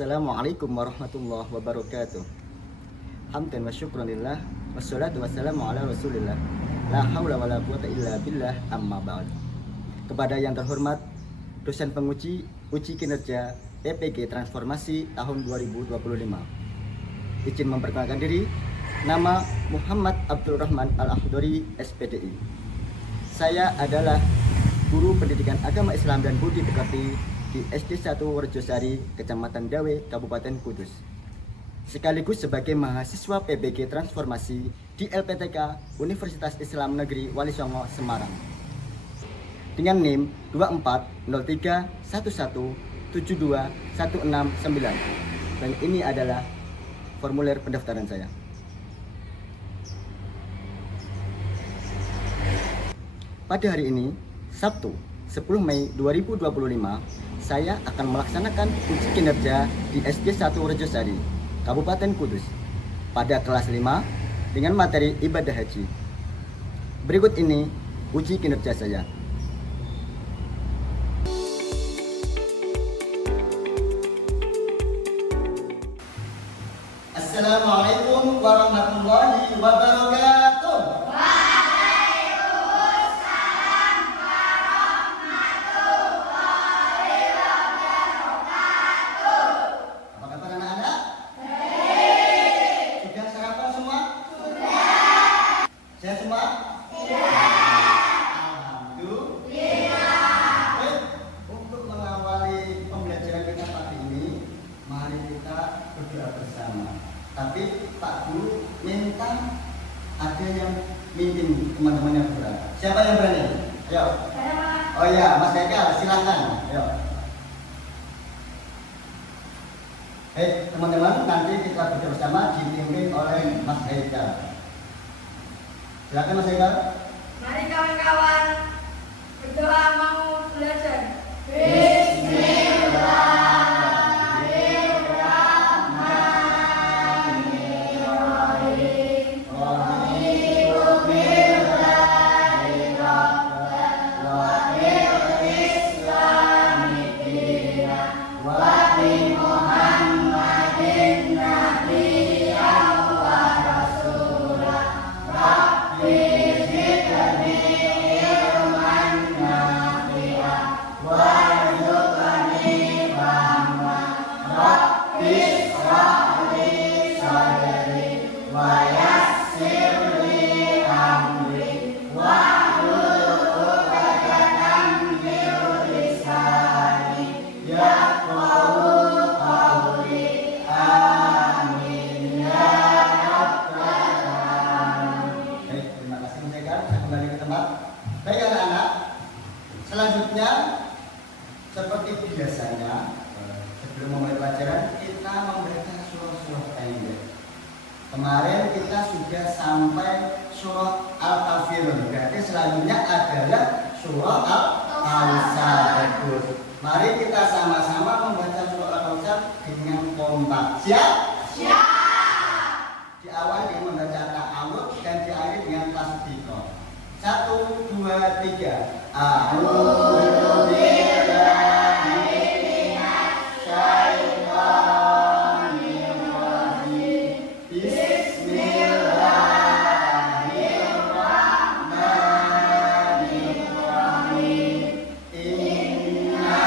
Assalamualaikum warahmatullahi wabarakatuh. Hamdan wa syukranillah. Wassalatu wassalamu ala rasulillah. La hawla wa la quwata illa billah, amma ba'd. Kepada yang terhormat dosen penguji uji kinerja PPG Transformasi tahun 2025, izin memperkenalkan diri. Nama Muhammad Abdul Rahman Al-Akhdari, SPDI. Saya adalah guru pendidikan agama Islam dan Budi Pekerti di SD 1 Werjosari, Kecamatan Dawe, Kabupaten Kudus. Sekaligus sebagai mahasiswa PPG Transformasi di LPTK Universitas Islam Negeri Wali Songo, Semarang. Dengan NIM 240311721669. Dan ini adalah formulir pendaftaran saya. Pada hari ini, Sabtu 10 Mei 2025, saya akan melaksanakan uji kinerja di SD 1 Werjosari, Kabupaten Kudus, pada kelas 5 dengan materi ibadah haji. Berikut ini uji kinerja saya. Assalamualaikum warahmatullahi wabarakatuh. Tapi Pak Guru minta ada yang mimpin teman-temannya bergerak. Siapa yang berani? Ayo. Oh ya, Mas Haikal, silakan. Ayo. Hei teman-teman, nanti kita bersama dipimpin oleh Mas Haikal. Silakan Mas Haikal. Mari kawan-kawan berdoa mau belajar. Baik anak-anak, selanjutnya seperti biasanya sebelum memulai pelajaran kita membaca surah-surah pendek. Kemarin kita sudah sampai surah Al-Kafirun, berarti selanjutnya adalah surah Al-Kautsar. Mari kita sama-sama membaca surah Al-Kautsar dengan kompak. Siap? Siap. Diawali dengan membaca ta'awudz dan diakhiri dengan tasbihah. 1, 2, 3. A'udzu billahi minasy syaithanir rajim. Bismillahirrahmanirrahim. Inna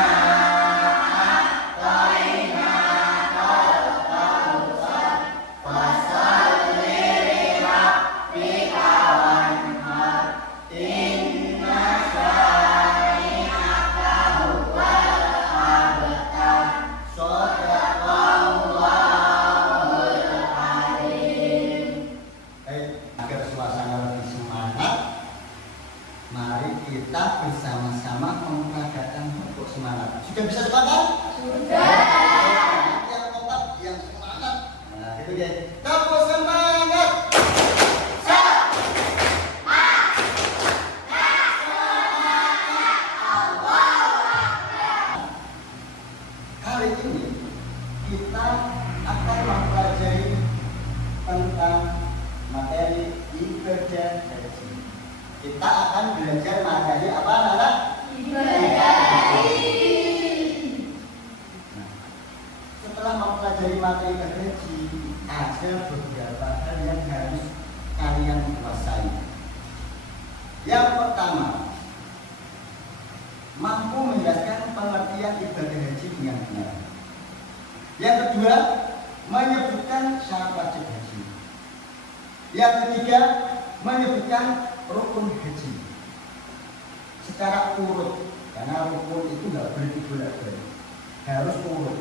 a'tainakal kautsar fasholli li rabbika wanhar. Inna syani'aka huwal abtar. Shadaqallahul azim. Agar suasana lebih semangat, mari kita bersama-sama memperagakan bentuk semangat. Sudah bisa semangat? Sudah. Yang kompak, yang semangat. Nah, itu dia. Kamu semangat. Kali ini kita akan mempelajari tentang materi ibadah haji. Kita akan belajar materi apa, anak-anak? Ibadah haji. Nah, setelah mempelajari materi haji, ada beberapa hal yang harus kalian kuasai. Yang pertama, mampu menjelaskan pengertian ibadah haji dengan benar. Yang kedua, menyebutkan syarat wajib haji. Yang ketiga, menyebutkan rukun haji secara urut, karena rukun itu nggak boleh dibolak-balik, harus urut.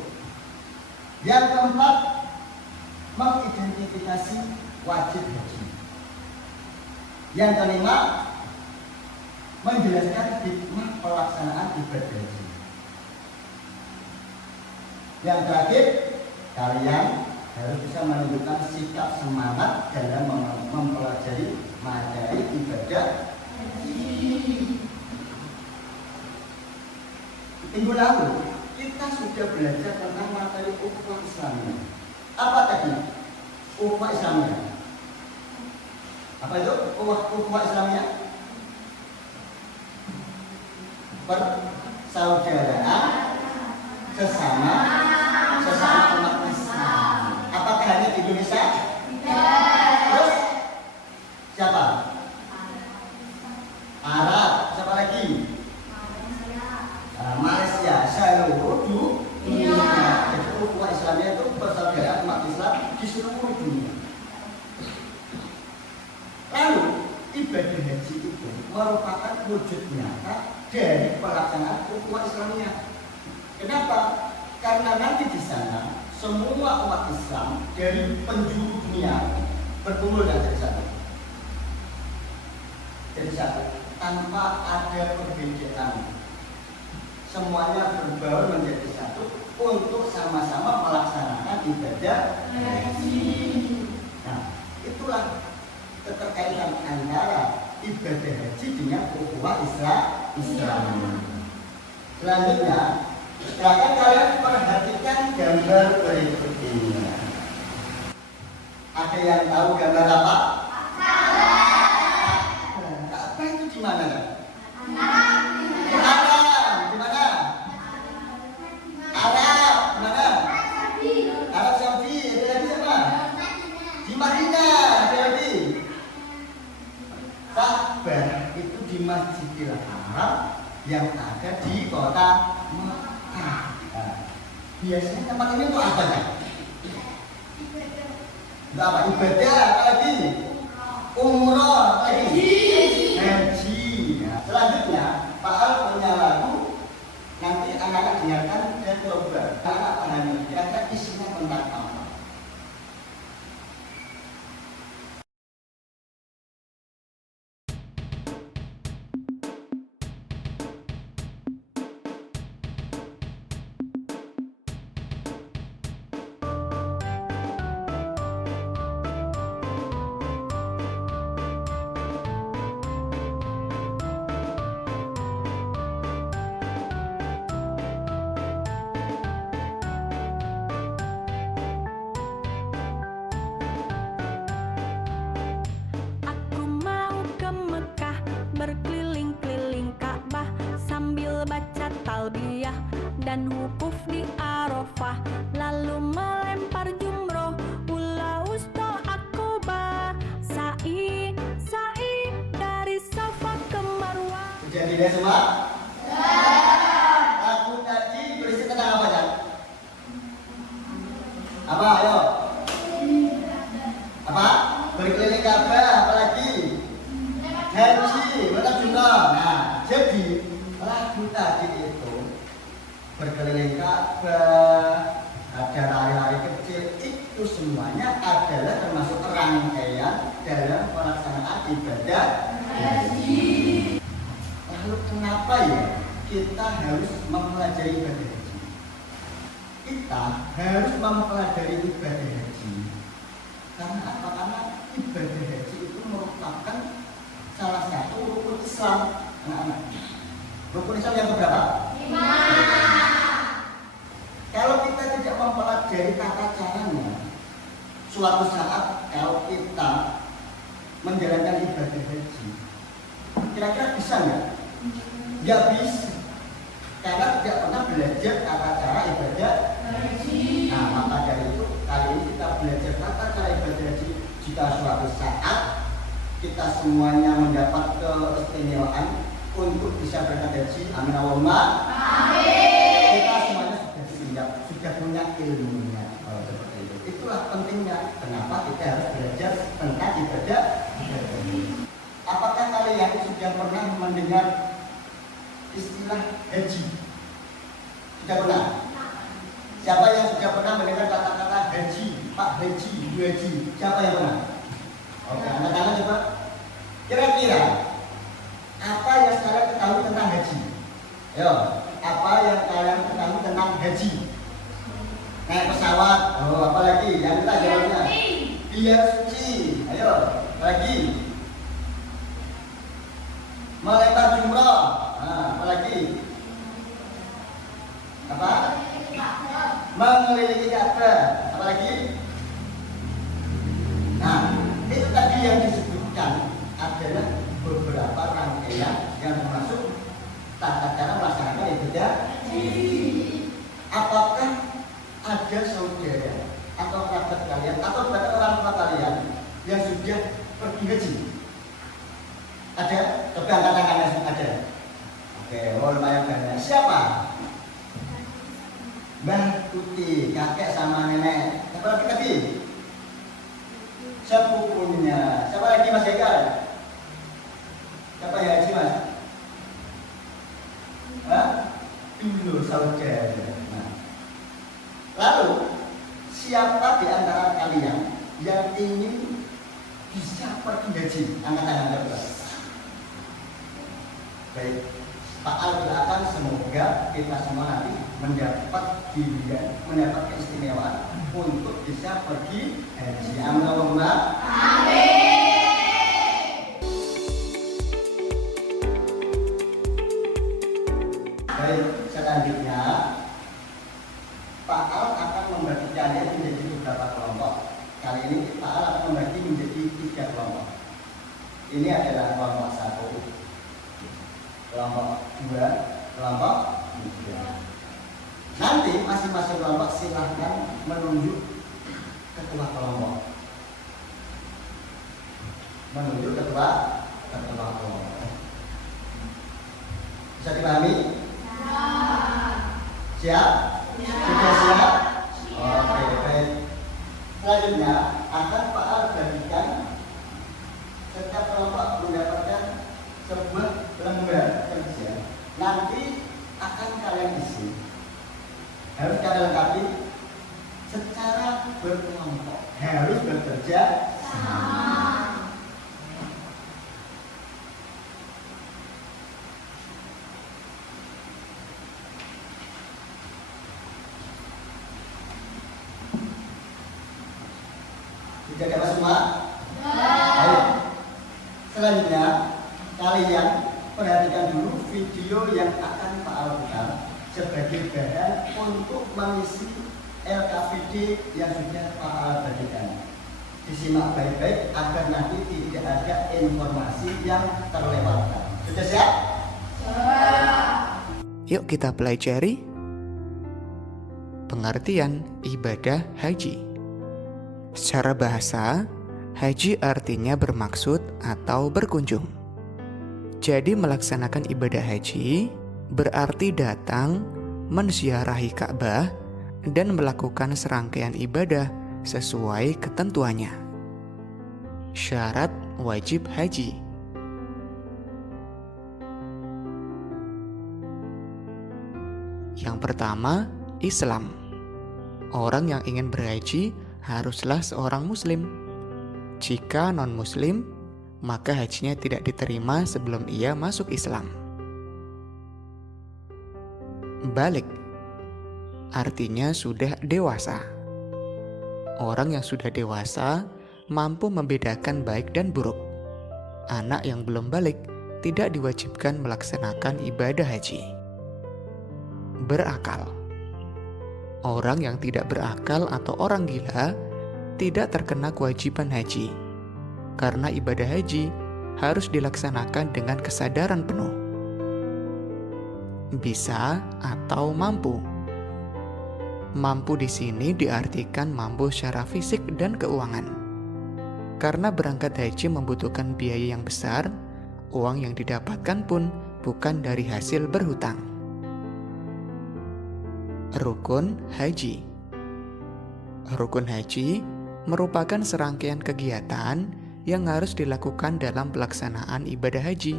Yang keempat, mengidentifikasi wajib haji. Yang kelima, menjelaskan hikmah pelaksanaan ibadah haji. Yang terakhir, kalian harus bisa menunjukkan sikap semangat dalam mempelajari materi ibadah haji. Minggu lalu kita sudah belajar tentang materi ukhuwah Islamiyah. Apa tadi? Ukhuwah Islamiyah. Apa itu ukhuwah Islamiyah? Persaudaraan sesama umat Islam. Apakah hanya di Indonesia? Terus siapa? Arab. Siapa lagi? Malaysia. Seluruh dunia. Jadi ukhuwah Islamiyah itu persaudaraan umat Islam di seluruh dunia. Lalu ibadah haji itu merupakan wujud nyata dari pelaksanaan ukhuwah Islamiyah. Kenapa? Karena nanti di sana semua umat Islam dari penjuru dunia berkumpul dan jadi satu. Jadi satu, tanpa ada perbedaan. Semuanya berbaur menjadi satu untuk sama-sama melaksanakan ibadah haji. Nah, itulah keterkaitan antara ibadah haji dengan ukhuwah Islam. Selanjutnya, silakan kalian perhatikan gambar berikut ini. Ada yang tahu gambar apa? Ka'bah itu di mana kan? Di Arab. Di mana? Arab. Di mana? Arab Saudi. Itu lagi siapa? Di Madinah. Jadi Ka'bah itu di Masjidil Haram yang ada di kota Mekah. Nah, biasanya tempat ini untuk apa kan? Untuk apa? Ibadah, apa lagi? Umroh, haji. Nah, selanjutnya Pak Al punya lagu, nanti anak-anak dengarkan dan coba anak pahami kira-kira isinya tentang apa. Aku mau ke Mekah, berkeliling-keliling Ka'bah sambil baca talbiyah dan wukuf di Arafah, lalu melempar jumroh, ula wusta Aqobah, sa'i dari Safa ke Marwah. Sudah tidak semua? Lagu tadi berisi tentang apa kan? Apa? Ayo. Apa? Berkeliling Ka'bah, apalagi? Haji, menang jumlah. Nah, jadi lagu tadi itu berkeliling Ka'bah, ada lari-lari kecil, itu semuanya adalah termasuk rangkaian dalam pelaksanaan ibadah haji. Lalu kenapa ya kita harus mempelajari ibadah haji? Kita harus mempelajari ibadah haji karena apa? Karena ibadah haji itu merupakan salah satu rukun Islam, anak-anak. Rukun Islam yang keberapa? 5. Kalau kita tidak mempelajari tata caranya, suatu saat kalau kita menjalankan ibadah haji, kira-kira bisa nggak? Nggak bisa, karena tidak pernah belajar tata cara ibadah haji. Nah, belajar tata cara ibadah haji jika suatu saat kita semuanya mendapat keistimewaan untuk bisa berangkat haji. Amin Allahumma. Kita semuanya sudah siap, sudah punya ilmunya. Seperti itu. Itulah pentingnya kenapa kita harus belajar tentang ibadah ini. Apakah kalian sudah pernah mendengar istilah haji? Sudah pernah? Siapa yang sudah pernah mendengar kata-kata haji, Pak Haji, Bu Haji? Siapa yang pernah? Oke, anak-anak coba. Kira-kira apa yang kalian ketahui tentang haji? Ayo, apa yang kalian ketahui tentang haji? Naik pesawat. Oh, apa lagi? Yang kita jawabnya. Biar suci. Ayo, lagi. Melempar jumroh. Nah, apa lagi? Apa? Mengelilingi Ka'bah. Apa lagi? Nah, itu tadi yang disebutkan adalah beberapa rangkaian yang termasuk tata cara melaksanakan ibadah. Apakah ada saudara atau kerabat kalian atau bahkan orang tua kalian yang sudah pergi haji? Ada? Coba angkat tangannya, ada. Oke, lumayan banyak. Siapa? Mbah Tuti, kakek sama nenek. Siapa lagi tadi? Sepupunya. Siapa lagi Mas Hegar? Siapa yang haji Mas? Hah? Dulu saudara. Nah. Lalu siapa di antara kalian yang ingin bisa pergi haji? Angkat tangan coba. Baik, Pak Al doakan semoga kita semua nanti mendapat pilihan, mendapat keistimewaan untuk bisa pergi haji. Amin Allahumma. Baik, selanjutnya Pak Al akan membagi kalian menjadi beberapa kelompok. Kali ini Pak Al akan membagi menjadi 3 kelompok. Ini adalah kelompok 1, kelompok 2, kelompok 3. Nanti masing-masing kelompok silahkan menunjuk ketua kelompok. Menunjuk ketua kelompok. Bisa dipahami? Siap? Sudah siap? Oke, baik. Selanjutnya akan Pak Al bagikan setiap kelompok mendapatkan sebuah lembar kerja. Nanti akan kalian isi. Harus kalian lengkapi secara berkelompok. Harus bekerja sama. Sudah dapat semua? Ayo. Selanjutnya kalian perhatikan dulu video yang akan Pak Al putar sebagai bahan untuk mengisi LKPD yang sudah Pak Al bagikan. Disimak baik-baik agar nanti tidak ada informasi yang terlewatkan. Sudah siap? Yuk kita pelajari pengertian ibadah haji. Secara bahasa, haji artinya bermaksud atau berkunjung. Jadi melaksanakan ibadah haji berarti datang, menziarahi Ka'bah, dan melakukan serangkaian ibadah sesuai ketentuannya. Syarat wajib haji. Yang pertama, Islam. Orang yang ingin berhaji haruslah seorang muslim. Jika non-muslim, maka hajinya tidak diterima sebelum ia masuk Islam. Balik artinya sudah dewasa. Orang yang sudah dewasa mampu membedakan baik dan buruk. Anak yang belum balik tidak diwajibkan melaksanakan ibadah haji. Berakal. Orang yang tidak berakal atau orang gila tidak terkena kewajiban haji, karena ibadah haji harus dilaksanakan dengan kesadaran penuh, bisa atau mampu. Mampu di sini diartikan mampu secara fisik dan keuangan. Karena berangkat haji membutuhkan biaya yang besar, uang yang didapatkan pun bukan dari hasil berhutang. Rukun haji. Rukun haji merupakan serangkaian kegiatan yang harus dilakukan dalam pelaksanaan ibadah haji.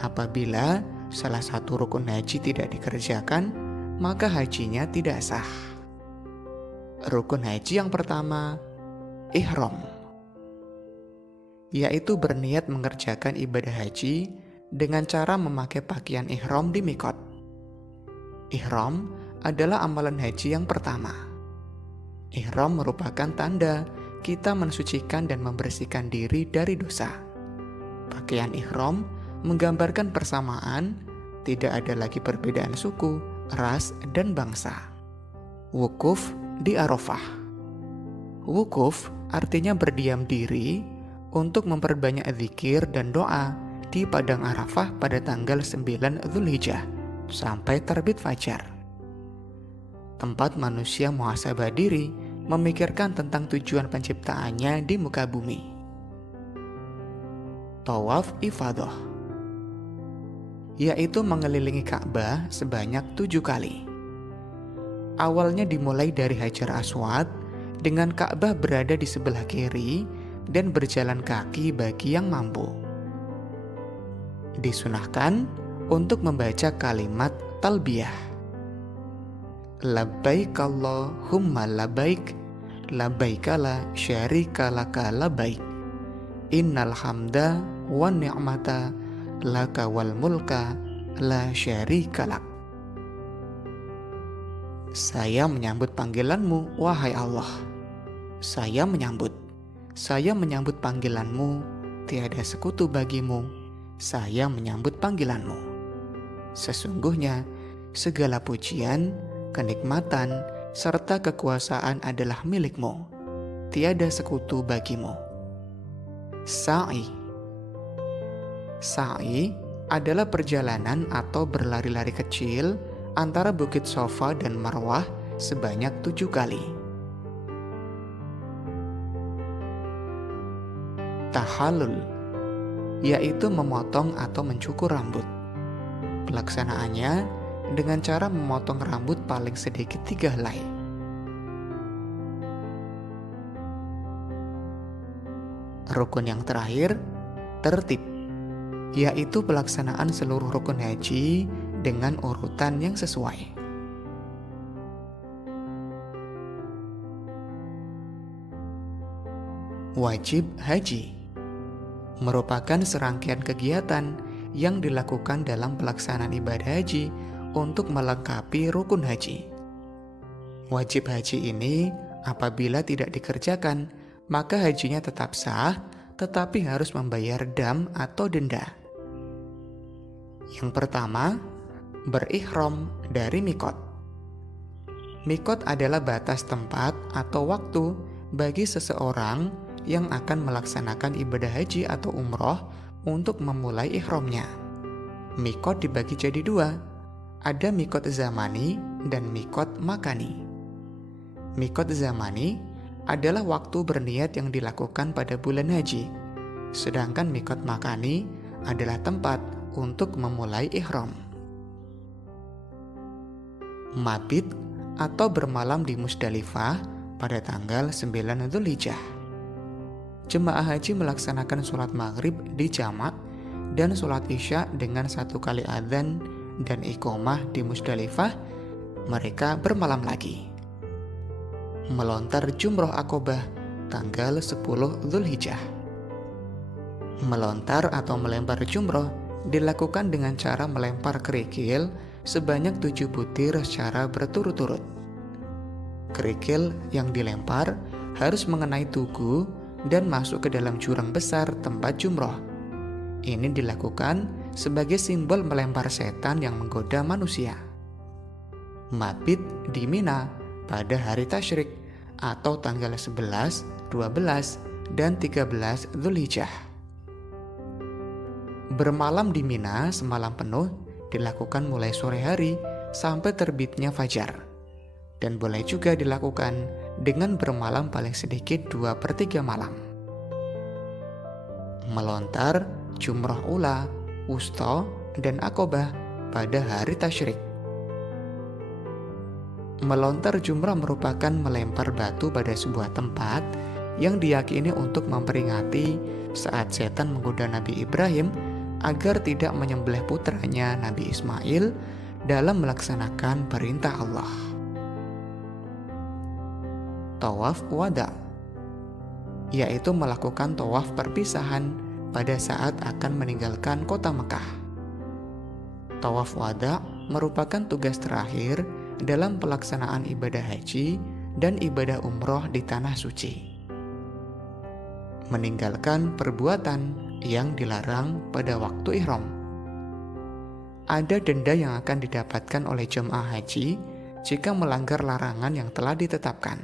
Apabila salah satu rukun haji tidak dikerjakan, maka hajinya tidak sah. Rukun haji yang pertama, ihram, yaitu berniat mengerjakan ibadah haji dengan cara memakai pakaian ihram di mikot. Ihram adalah amalan haji yang pertama. Ihram merupakan tanda kita mensucikan dan membersihkan diri dari dosa. Pakaian ihram menggambarkan persamaan, tidak ada lagi perbedaan suku, ras, dan bangsa. Wukuf di Arafah. Wukuf artinya berdiam diri untuk memperbanyak zikir dan doa di padang Arafah pada tanggal 9 Dzulhijjah sampai terbit fajar. Tempat manusia muhasabah diri, memikirkan tentang tujuan penciptaannya di muka bumi. Tawaf ifadah, yaitu mengelilingi Ka'bah sebanyak 7 kali. Awalnya dimulai dari Hajar Aswad dengan Ka'bah berada di sebelah kiri dan berjalan kaki bagi yang mampu. Disunahkan untuk membaca kalimat talbiyah. Labbaik Allahumma labbaik, labbaik la syarika laka labbaik, innal hamda wan ni'mata laka wal mulka la syarika lak. Saya menyambut panggilanmu, wahai Allah. Saya menyambut panggilanmu, tiada sekutu bagimu. Saya menyambut panggilanmu. Sesungguhnya segala pujian, kenikmatan, serta kekuasaan adalah milikmu. Tiada sekutu bagimu. Sa'i adalah perjalanan atau berlari-lari kecil antara Bukit Safa dan Marwah sebanyak 7 kali. Tahallul, yaitu memotong atau mencukur rambut. Pelaksanaannya dengan cara memotong rambut paling sedikit 3 helai. Rukun yang terakhir, tertib, yaitu pelaksanaan seluruh rukun haji dengan urutan yang sesuai. Wajib haji merupakan serangkaian kegiatan yang dilakukan dalam pelaksanaan ibadah haji untuk melengkapi rukun haji. Wajib haji ini apabila tidak dikerjakan, maka hajinya tetap sah, tetapi harus membayar dam atau denda. Yang pertama, berihram dari mikot. Mikot adalah batas tempat atau waktu bagi seseorang yang akan melaksanakan ibadah haji atau umroh untuk memulai ihramnya. Mikot dibagi jadi 2, ada mikot zamani dan mikot makani. Mikot zamani adalah waktu berniat yang dilakukan pada bulan haji, sedangkan mikot makani adalah tempat untuk memulai ihram. Mabit atau bermalam di Musdalifah pada tanggal 9 Dzulhijjah. Jemaah haji melaksanakan sholat maghrib di jamak dan sholat isya dengan 1 kali adzan dan iqomah di Musdalifah. Mereka bermalam lagi. Melontar jumroh Aqobah tanggal 10 Dzulhijjah. Melontar atau melempar jumroh dilakukan dengan cara melempar kerikil sebanyak 7 butir secara berturut-turut. Kerikil yang dilempar harus mengenai tugu dan masuk ke dalam jurang besar tempat jumroh. Ini dilakukan sebagai simbol melempar setan yang menggoda manusia. Mabit di Mina pada hari tasyrik atau tanggal 11, 12, dan 13 Dzulhijjah. Bermalam di Mina semalam penuh dilakukan mulai sore hari sampai terbitnya fajar. dan boleh juga dilakukan dengan bermalam paling sedikit 2/3 malam. Melontar, jumrah ula, wusta, dan akobah pada hari tasyrik. Melontar jumrah merupakan melempar batu pada sebuah tempat yang diyakini untuk memperingati saat setan menggoda Nabi Ibrahim agar tidak menyembelih putranya Nabi Ismail dalam melaksanakan perintah Allah. Tawaf wada, yaitu melakukan tawaf perpisahan pada saat akan meninggalkan kota Mekah. Tawaf wada merupakan tugas terakhir dalam pelaksanaan ibadah haji dan ibadah umroh di tanah suci. Meninggalkan perbuatan yang dilarang pada waktu ihram. Ada denda yang akan didapatkan oleh jemaah haji jika melanggar larangan yang telah ditetapkan.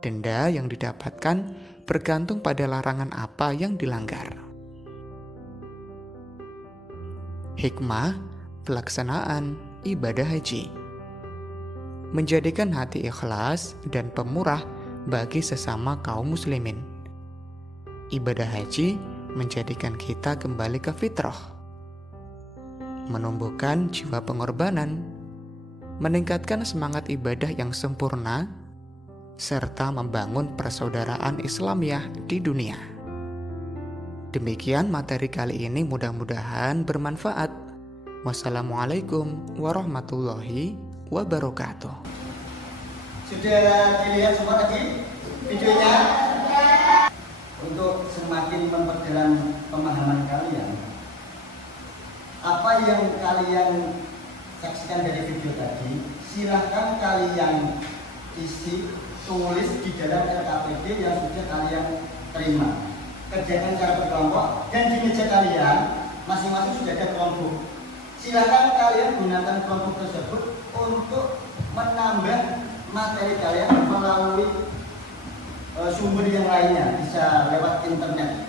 Denda yang didapatkan bergantung pada larangan apa yang dilanggar. Hikmah pelaksanaan ibadah haji: menjadikan hati ikhlas dan pemurah bagi sesama kaum muslimin. Ibadah haji menjadikan kita kembali ke fitrah, menumbuhkan jiwa pengorbanan, meningkatkan semangat ibadah yang sempurna, serta membangun persaudaraan Islamiyah di dunia. Demikian materi kali ini, mudah-mudahan bermanfaat. Wassalamualaikum warahmatullahi wabarakatuh. Sudah dilihat semua tadi videonya? Untuk semakin memperdalam pemahaman kalian, apa yang kalian saksikan dari video tadi, silahkan kalian isi, tulis di dalam LKPD yang sudah kalian terima. Kerjakan secara berkelompok, dan di meja kalian masing-masing sudah ada kelompok. Silakan kalian gunakan kelompok tersebut untuk menambah materi kalian melalui sumber yang lainnya, bisa lewat internet.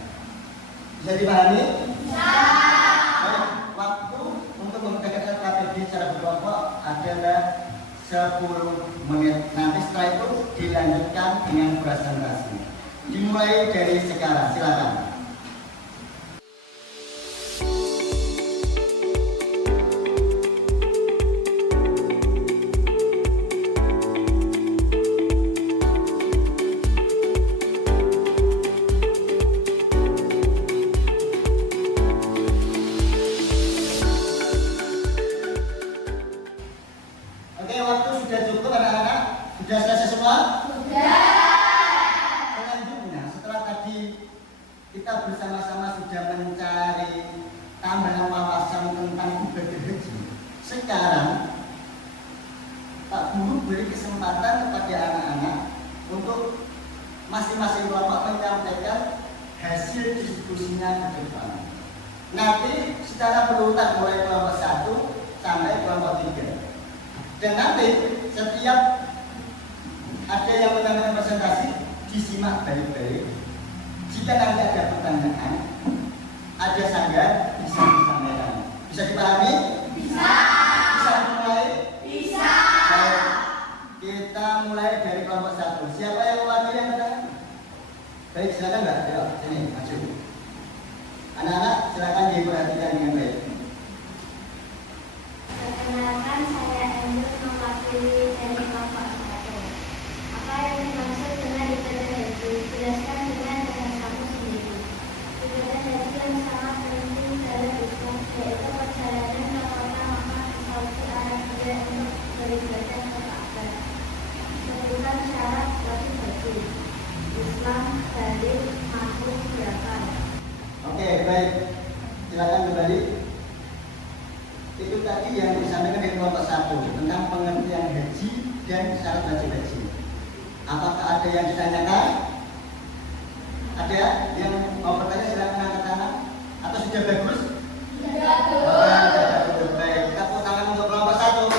Bisa dipahami? Bisa. Baik, waktu untuk mengerjakan LKPD secara berkelompok adalah 10 menit. Nanti setelah itu dilanjutkan dengan presentasi. Dimulai dari sekarang, silakan. Oke, waktu sudah cukup anak-anak? Sudah selesai semua? Sudah. Selanjutnya, setelah tadi kita bersama-sama sudah mencari tambahan wawasan tentang ibadah haji, sekarang Pak Guru beri kesempatan kepada anak-anak untuk masing-masing kelompok menyampaikan hasil diskusinya ke depan. Nanti secara berurutan mulai kelompok 1 sampai kelompok 3. Dan nanti setiap ada yang menyampaikan presentasi disimak baik-baik. Jika nanti ada pertanyaan, ada sanggahan, bisa disampaikan. Bisa dipahami? Bisa. Bisa dimulai? Bisa. Baik, kita mulai dari kelompok 1. Siapa yang mewakili yang pertama? Baik, silakan Mbak. Ayo, sini maju. Anak-anak silakan diperhatikan dengan baik. Perkenalkan, saya Angel mewakili dari kelompok 1. Apa yang dimaksud dengan ibadah haji? Jelaskan dengan bahasamu sendiri. Ibadah haji yang sangat penting dalam Islam, yaitu perjalanan ke kota Makkah di Saudi Arabia untuk beribadah ke Ka'bah. Sebutkan syarat wajib haji. Islam, dalil, mampu, berapa? Oke, baik. Silakan kembali. Itu tadi yang disampaikan dari kelompok 1 tentang pengertian haji dan syarat wajib haji. Apakah ada yang ditanyakan? Ada yang mau bertanya, silakan angkat tangan. Atau sudah bagus? Sudah bagus. Baik, kita tepuk tangan untuk kelompok 1.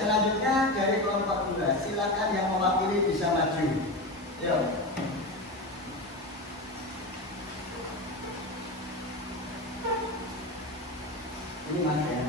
Selanjutnya dari kelompok 2, silakan yang mewakili bisa maju. Yuk. Ini mana ya?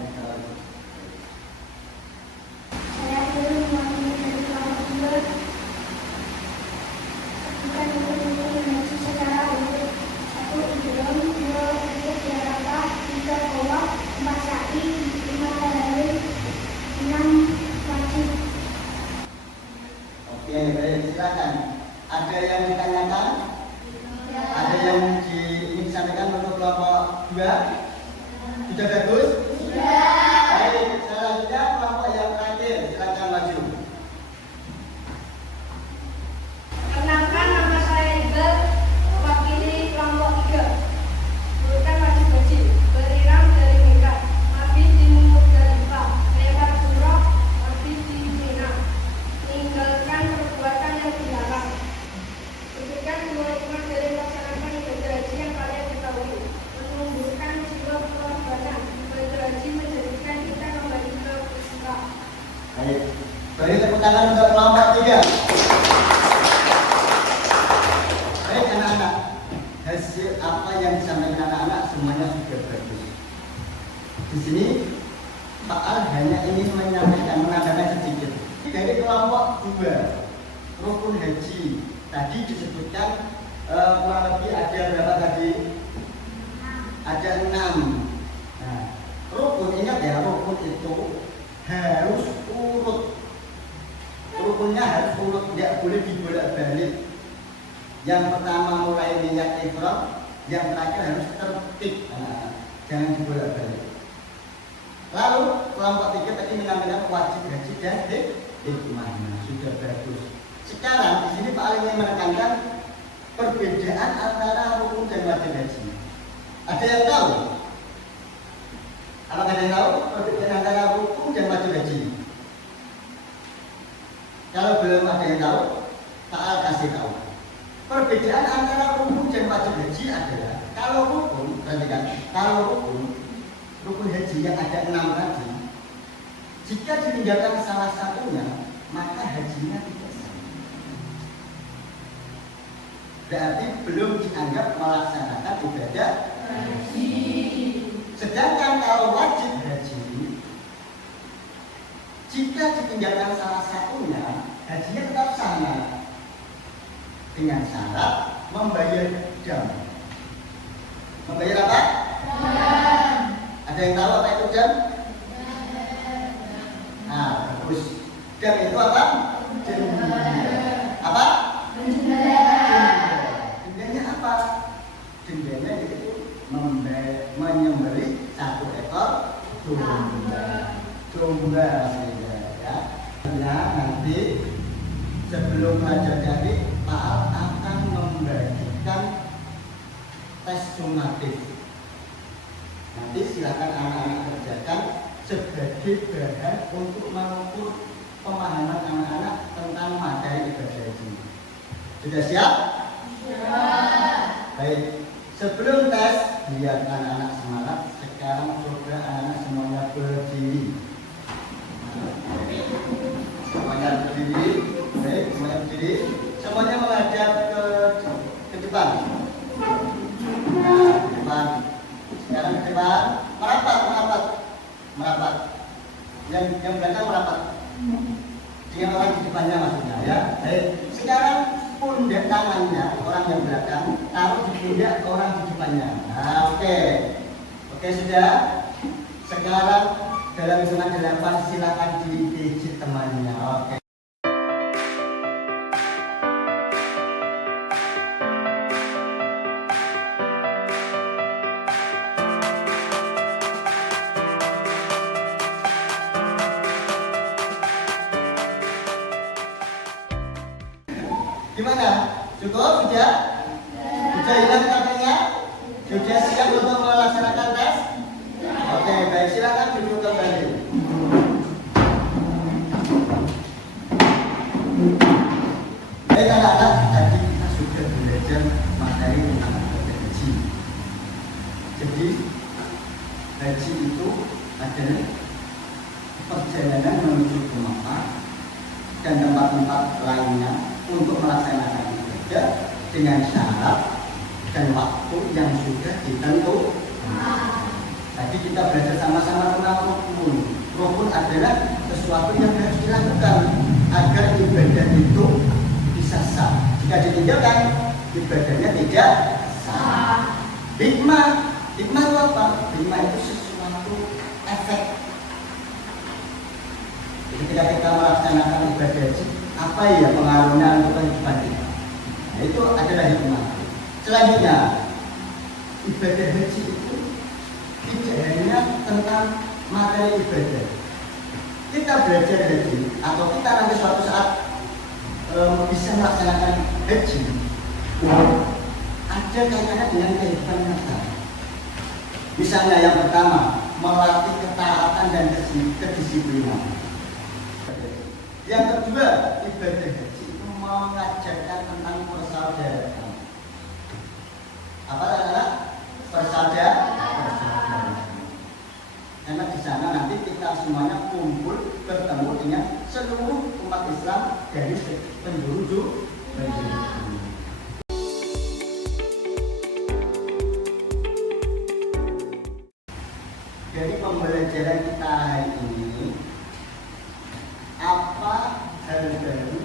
Ada yang ditanyakan? Ada yang ingin disampaikan untuk kelompok 2? Sudah bagus? Baik, selanjutnya kelompok yang terakhir, silakan maju. Perkenalkan, nama saya Iqbal, mewakili kelompok 3. Urutan wajib haji, beriram dari Mekah, mabit di Muzdalifah, lewat Surah, mabit di Mina, meninggalkan perbuatan yang dilarang. Berikan dua hikmah dari melaksanakan ibadah haji yang kalian ketahui, menumbuhkan jiwa pengorbanan. Ibadah haji menjadikan kita kembali ke Islam. Baik, beri tepuk tangan untuk kelompok 3. Baik anak-anak, hasil apa yang disampaikan anak-anak semuanya sudah bagus. Di sini Pak Al hanya ingin menyampaikan, menambahkan sedikit. Dari kelompok 2, rukun haji tadi disebutkan kurang lebih ada berapa tadi? Ada 6. Nah, rukun, ingat ya, rukun itu harus urut. Rukunnya harus urut, tidak boleh dibolak-balik. Yang pertama mulai niat ihram, yang terakhir harus tertib. Nah, jangan dibolak-balik. Lalu kelompok 3 tadi menyampaikan wajib haji dan hikmahnya, sudah bagus. Sekarang di sini Pak Ali ingin menekankan perbedaan antara rukun dan wajib haji. Ada yang tahu? Apakah ada yang tahu perbedaan antara rukun dan wajib haji? Kalau belum ada yang tahu, Pak Al kasih tahu. Perbedaan antara rukun dan wajib haji adalah kalau rukun, perhatikan, kalau rukun haji yang ada 6 tadi, jika ditinggalkan salah satunya, maka hajinya tidak sah. Berarti belum dianggap melaksanakan ibadah haji. Sedangkan kalau wajib haji, jika ditinggalkan salah satunya, hajinya tetap sama dengan syarat membayar dam. Membayar apa? Dam. Ada yang tahu apa itu dam? Nah, bagus. Dam itu apa? Denda. Apa? Denda. Dendanya apa? Dendanya itu menyembelih 1 ekor domba. Domba ya. Nah, nanti sebelum belajar dari Pak Al akan membagikan tes sumatif. Nanti silakan anak-anak kerjakan sebagai bahan untuk mengukur pemahaman anak-anak tentang materi ibadah haji. Sudah siap? Siap. Baik, sebelum tes biar anak-anak semangat. Sekarang coba anak-anak semuanya berdiri. Semuanya berdiri. Baik, semuanya berdiri. Semuanya menghadap ke depan. Nah, ke depan. Sekarang ke depan. Merapat. Yang belakang merapat. Dengan orang di depannya maksudnya ya. Baik. Sekarang pundak tangannya orang yang belakang taruh di pundak orang di depannya. Nah, oke. Oke, sudah. Sekarang dalam hitungan 8 silakan dipijit temannya. Oke. Gimana? Cukup? Sudah? Sudah hilang katanya? Sudah siap untuk melaksanakan tes? Oke, baik, silakan duduk kembali. Baik anak-anak, tadi kita sudah belajar materi tentang ibadah haji. Jadi haji itu adalah perjalanan menuju ke Makkah dan tempat-tempat lainnya untuk melaksanakan ibadah dengan syarat dan waktu yang sudah ditentukan. Tadi kita belajar sama-sama tentang rukun. Rukun adalah sesuatu yang harus dilakukan agar ibadah itu bisa sah. Jika ditinggalkan, ibadahnya tidak sah. Hikmah itu apa? Hikmah itu sesuatu efek. Jadi ketika kita melaksanakan ibadah haji, apa ya pengaruhnya untuk kehidupan kita? sudah hikmah. Selanjutnya, ibadah haji itu tidak hanya tentang materi ibadah. Kita belajar haji atau kita nanti suatu saat bisa melaksanakan haji, ada kaitannya dengan kehidupan nyata. Misalnya yang pertama, melatih ketaatan dan kedisiplinan. Yang kedua, ibadah haji itu mengajarkan tentang persaudaraan. Apa adalah persaudaraan? Karena di sana nanti kita semuanya kumpul bertemu dengan seluruh umat Islam dari penjuru. Dari pembelajaran kita hari ini, apa hal baru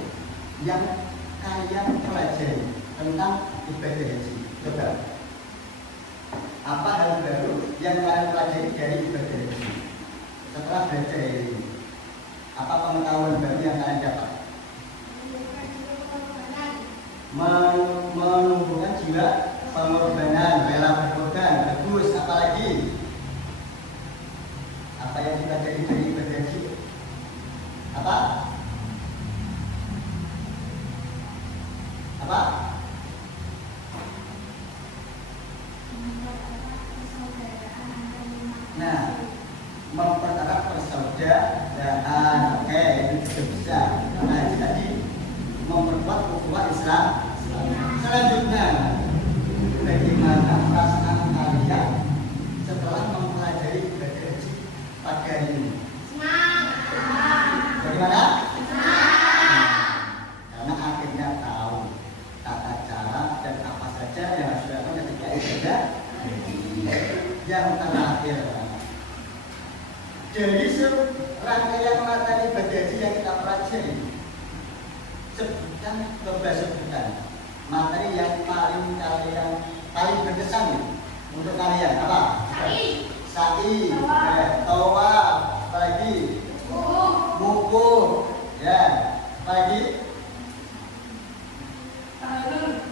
yang kalian pelajari tentang ibadah haji? Coba. Apa hal baru yang kalian pelajari dari ibadah haji setelah belajar ini? Apa pengetahuan baru yang kalian dapat? Menumbuhkan jiwa pengorbanan, rela berkorban. Bagus. Apalagi? Apa yang kita pelajari dari ibadah haji? Apa? Nah, mempererat persaudaraan. Oke, itu juga bisa. Karena haji tadi memperkuat ukhuwah Islam. Selanjutnya, bagaimana perasaan kalian setelah mempelajari ibadah haji pada hari ini? Bagaimana? Karena akhirnya tahu tata cara dan apa saja yang harus dilakukan ketika ibadah. Yang terakhir, dari rangkaian materi ibadah haji yang kita pelajari, sebutkan materi yang paling berkesan untuk kalian. Apa? Sa'i, tawaf, apalagi? Wukuf, ya, apalagi?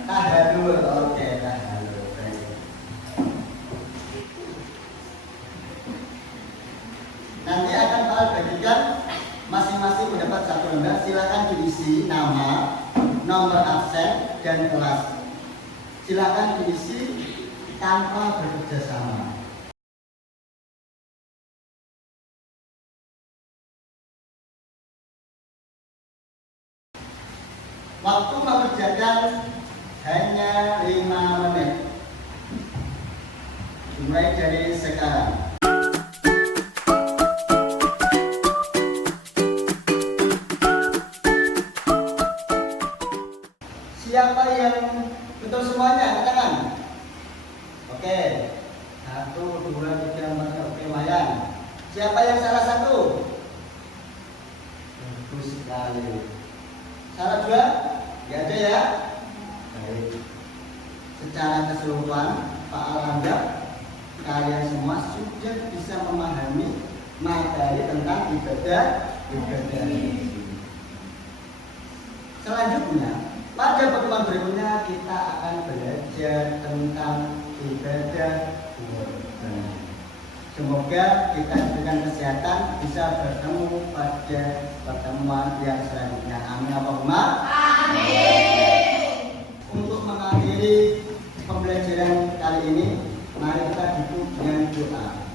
Tahallul. Oke, tahallul. Baik. Nanti akan Pak bagikan masing-masing mendapat satu lembar. Silakan diisi nama, nomor absen, dan kelas. Silakan diisi tanpa bekerja sama. Waktu mengerjakan hanya 5 menit. Mulai dari sekarang. Siapa yang betul semuanya? Angkat tangan. Oke. 1, 2, 3, 4. Oke, lumayan. Siapa yang salah satu? Bagus sekali. Salah 2? Gak ada ya? Baik. Secara keseluruhan, Pak Al-Anggap, kalian semua sudah bisa memahami materi tentang ibadah ini. Selanjutnya, pada pertemuan berikutnya kita akan belajar tentang ibadah kurban. Semoga kita diberikan kesehatan bisa bertemu pada pertemuan yang selanjutnya. Amin Allahumma. Amin. Untuk mengakhiri pembelajaran kali ini, mari kita duduk dengan doa.